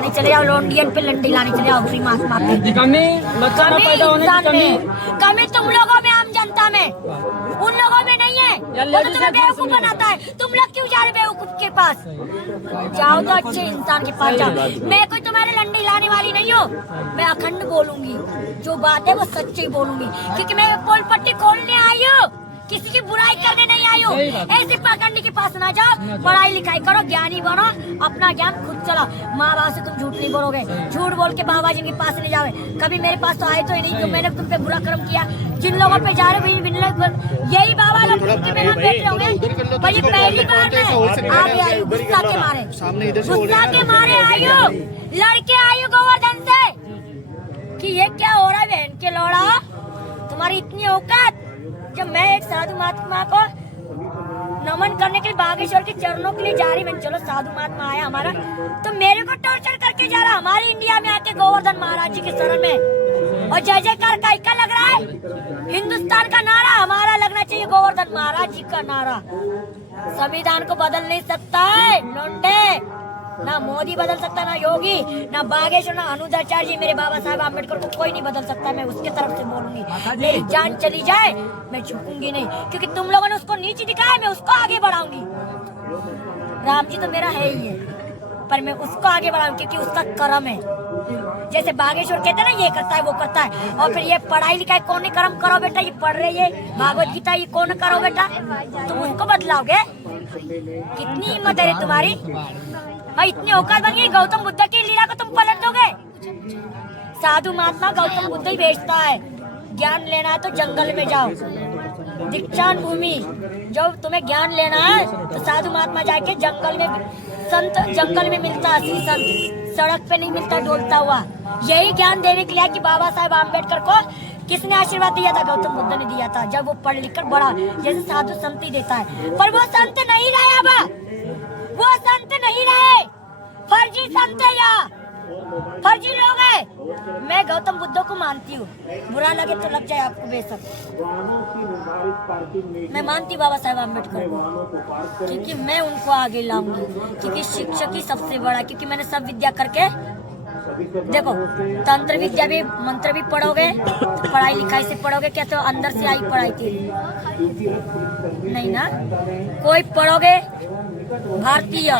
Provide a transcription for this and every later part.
लाने चले जाओ, लोंडियन पे लंडी लाने चले जाओ, फ्री मास मारते। कमी बच्चा ना पैदा होने की कमी, कमी तुम लोगों में, आम जनता में, उन लोगों में नहीं है। वो तो तुम्हें बेवकूफ बनाता है। तुम लोग क्यों जा रहे बेवकूफ के पास? जाओ तो अच्छे इंसान के पास जाओ। मैं कोई तुम्हारे लंडी लाने वाली नहीं हूँ। मैं अखंड बोलूंगी, जो बात है वो सच्ची बोलूंगी, क्योंकि मैं पोल पट्टी खोलने आई हूँ, किसी की बुराई करने नहीं आई हूँ। ऐसे पाखंडी के पास ना जाओ, पढ़ाई लिखाई करो, ज्ञानी बनो, अपना ज्ञान खुद चलाओ। माँ बाप से तुम झूठ नहीं बोलोगे, झूठ बोल के बाबा जी के पास नहीं जाओगे। कभी मेरे पास तो आए तो ही नहीं, जो मैंने तुम पे बुरा कर्म किया। जिन लोगों पे जा रहे यही बाबा लोग बैठे होंगे। भाई पहली बार आगे आई, गुस्सा के मारे, गुस्सा के मारे आई हूँ, लड़के आई हूँ गोवर्धन से कि ये क्या हो रहा है बहन के लौड़ा, तुम्हारी इतनी औकात। जब मैं एक साधु महात्मा को नमन करने के लिए बागेश्वर के चरणों के लिए जा रही, मैं चलो साधु महात्मा आया हमारा, तो मेरे को टॉर्चर करके जा रहा। हमारे इंडिया में आके गोवर्धन महाराज जी के शरण में, और जय जयकार का लग रहा है। हिंदुस्तान का नारा हमारा लगना चाहिए, गोवर्धन महाराज जी का नारा। संविधान को बदल नहीं सकता है लोंडे, ना मोदी बदल सकता, ना योगी, ना बागेश्वर, ना अनुदाचार्य जी, मेरे बाबा साहब आम्बेडकर को कोई नहीं बदल सकता। मैं उसके तरफ से बोलूंगी, मेरी जान चली जाए मैं झुकूंगी नहीं, क्योंकि तुम लोगों ने उसको नीचे दिखाया, मैं उसको आगे बढ़ाऊंगी। राम जी तो मेरा है ही है, पर मैं उसको आगे बढ़ाऊंगी क्योंकि उसका कर्म है। जैसे बागेश्वर कहते हैं ना, ये करता है वो करता है, और फिर ये पढ़ाई लिखाई कौन कर्म करो बेटा, ये पढ़ रही है भागवत गीता, ये कौन करो बेटा, तुम उसको बदलाओगे? कितनी हिम्मत है तुम्हारी, और इतनी औकात बन गई गौतम बुद्ध की लीला को तुम पलट दोगे? साधु महात्मा गौतम बुद्ध ही बेचता है। ज्ञान लेना है तो जंगल में जाओ, दीक्षांत भूमि, जब तुम्हें ज्ञान लेना है तो साधु महात्मा जाके जंगल में, संत जंगल में मिलता, असली संत सड़क पे नहीं मिलता डोलता हुआ। यही ज्ञान देने के लिए कि बाबा साहेब आम्बेडकर को किसने आशीर्वाद दिया था? गौतम बुद्ध ने दिया था, जब वो पढ़ लिख कर बड़ा, जैसे साधु संत ही देता है। पर वो संत नहीं रहे, अब वो संत नहीं रहे, फर्जी संत है या फर्जी लोग है। मैं गौतम बुद्ध को मानती हूँ, बुरा लगे तो लग जाए आपको बेशक, मैं मानती बाबा साहेब आम्बेडकर को, क्योंकि मैं उनको आगे लाऊंगी, क्योंकि शिक्षक ही सबसे बड़ा, क्योंकि मैंने सब विद्या करके देखो, तंत्र विद्या भी, मंत्र भी पढ़ोगे तो पढ़ाई लिखाई से पढ़ोगे क्या, तो अंदर से आई पढ़ाई थी नहीं ना, कोई पढ़ोगे भारतीय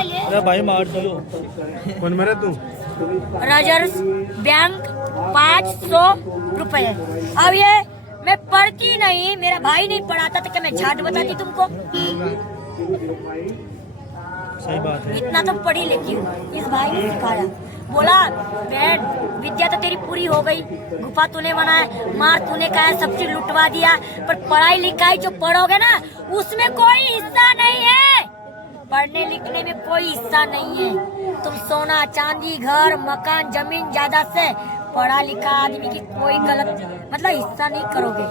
भाई मार चलो कौन मरे तू रिजर्व बैंक 500 रुपए। अब ये मैं पढ़ती नहीं, मेरा भाई नहीं पढ़ाता तो क्या मैं झाट बताती तुमको? सही बात है, इतना तो पढ़ी लिखी हूँ, इस भाई ने सिखाया, बोला बहन विद्या तो तेरी पूरी हो गई, गुफा तूने बनाया, मार तूने खाया, सब चीज लुटवा दिया, पर पढ़ाई लिखाई जो पढ़ोगे ना उसमें कोई हिस्सा नहीं है, पढ़ने लिखने में कोई हिस्सा नहीं है। तुम सोना चांदी घर मकान जमीन जायदाद से पढ़ा लिखा आदमी की कोई गलत मतलब हिस्सा नहीं करोगे।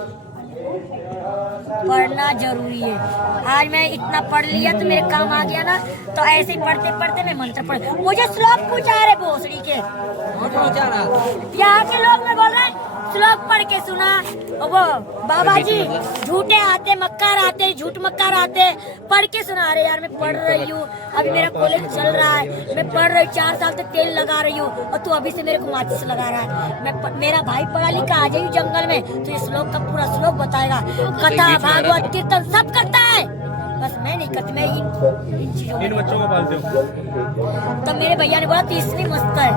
पढ़ना जरूरी है। आज मैं इतना पढ़ लिया तो मेरे काम आ गया ना, तो ऐसे ही पढ़ते पढ़ते मैं मंत्र पढ़, मुझे श्लोक पूछा रहे भोसड़ी के, यहाँ के लोग में बोल रहे हैं श्लोक पढ़ के सुना, वो बाबा जी झूठे आते मक्कार आते, झूठ मक्कार आते, पढ़ के सुना रहे। यार मैं पढ़ रही हूँ, अभी मेरा कॉलेज चल रहा है, मैं पढ़ रही हूँ, 4 साल तक तेल लगा रही हूँ, और तू अभी से मेरे को माचिस लगा रहा है। मेरा भाई पढ़ा लिखा, आ जाइए जंगल में तो ये श्लोक का पूरा श्लोक बताएगा, कथा भागवत कीर्तन सब करता है, बस मैं नहीं करती, मैं इन चीजों इन बच्चों को पालते हो। तो मेरे भैया ने बोला तीसरी मस्त है,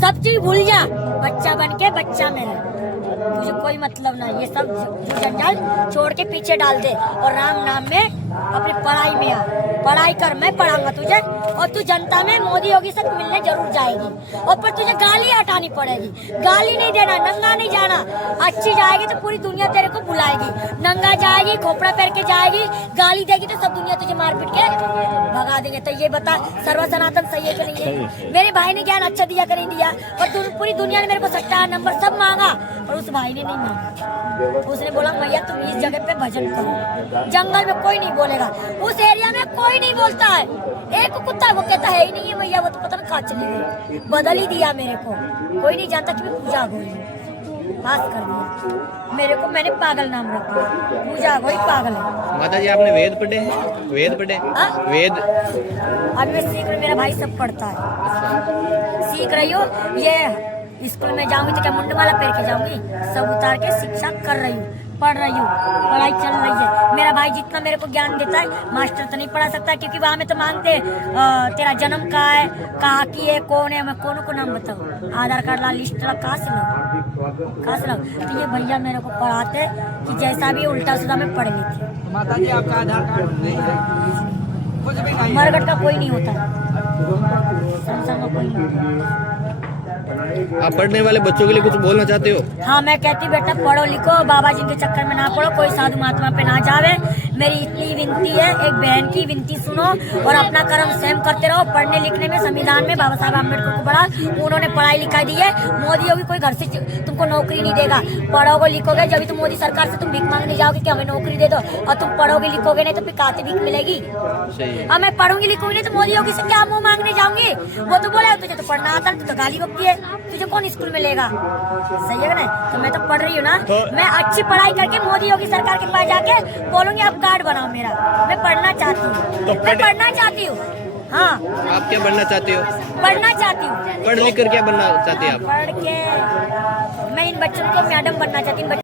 सब चीज भूल जा, बच्चा बन के बच्चा में रह, तुझे कोई मतलब नहीं, ये सब जंजाल छोड़ के पीछे डाल दे और राम नाम में अपनी पढ़ाई में आ, पढ़ाई कर, मैं पढ़ाऊंगा तुझे, और तू जनता में मोदी योगी से मिलने जरूर जाएगी, और पर तुझे गाली हटानी पड़ेगी, गाली नहीं देना, नंगा नहीं जाना, अच्छी जाएगी तो पूरी दुनिया तेरे को बुलाएगी, नंगा जाएगी खोपड़ा पहन के जाएगी, गाली देगी तो सब दुनिया तुझे मार पीट के भगा देंगे। तो ये बता सर्व सनातन सही है कि नहीं है? मेरे भाई ने ज्ञान अच्छा दिया कि नहीं दिया? और पूरी दुनिया ने मेरे को सट्टा नंबर सब मांगा, और उस भाई ने नहीं मांगा, उसने बोला भैया तुम इस जगह पे भजन करो, जंगल में कोई नहीं बोलेगा, उस एरिया में कोई नहीं बोलता है, एक कुत्ता वो कहता है ही नहीं है भैया, वो तो पता नहीं कहाँ चली गई, बदल ही दिया मेरे को, कोई नहीं जानता कि मैं पूजा गोई, पास कर दिया मेरे को, मैंने पागल नाम रखा, पूजा गोई पागल है। माता जी आपने वेद पढ़े हैं? वेद पढ़े? वेद अभी मैं सीख रही, मेरा भाई सब पढ़ता है, सीख रही हूँ। ये स्कूल में जाऊंगी तो क्या मुंडमाला पहन के जाऊंगी? सब उतार के शिक्षा कर रही हूँ, पढ़ रही हूँ, पढ़ाई चल रही है। मेरा भाई जितना मेरे को ज्ञान देता है मास्टर तो नहीं पढ़ा सकता, क्योंकि वहाँ में तो मांगते तेरा जन्म कहाँ है, कहाँ की है, कौन है, मैं कौन को नाम बताऊँ, आधार कार्ड ला, लिस्ट ला, कहाँ से लाऊं? तो ये भैया मेरे को पढ़ाते कि जैसा भी उल्टा सीधा मैं पढ़ लेती। माता जी आपका आधार कार्ड नहीं है? कुछ भी नहीं। मरगट का कोई नहीं होता, संसार में कोई नहीं होता। आप पढ़ने वाले बच्चों के लिए कुछ बोलना चाहते हो? हाँ, मैं कहती बेटा पढ़ो लिखो, बाबा जी के चक्कर में ना पढ़ो, कोई साधु महात्मा पे ना जावे। मेरी इतनी विनती है, एक बहन की विनती सुनो और अपना कर्म स्वयं करते रहो। पढ़ने लिखने में संविधान में बाबा साहब अम्बेडकर को पढ़ा, उन्होंने पढ़ाई लिखाई दी है। मोदी योगी कोई घर से तुमको नौकरी नहीं देगा। पढ़ोगे लिखोगे जब तुम मोदी सरकार से तुम भीख मांगने जाओगे कि हमें नौकरी दे दो, और तुम पढ़ोगे लिखोगे नहीं तो फिर कहाँ से भीख मिलेगी? अब मैं पढ़ूंगी लिखूंगी नहीं तो मोदी योगी से क्या मुंह मांगने जाऊंगी? वो तो बोला तुझे तो पढ़ना आता है, तू तो गाली बकती है, तुझे कौन स्कूल में लेगा? सही है ना? तो मैं तो पढ़ रही हूँ ना, मैं अच्छी पढ़ाई करके मोदी योगी सरकार के पास जाके बोलूंगी आप कार्ड बनाओ मेरा। मैं पढ़ना चाहती हूँ, मैं पढ़ना चाहती हूँ। हाँ, आप क्या बनना चाहते हो? पढ़ना चाहती हूँ। पढ़ लिख कर क्या बनना चाहते हैं आप? पढ़ के मैं इन बच्चों को मैडम बनना चाहती हूँ।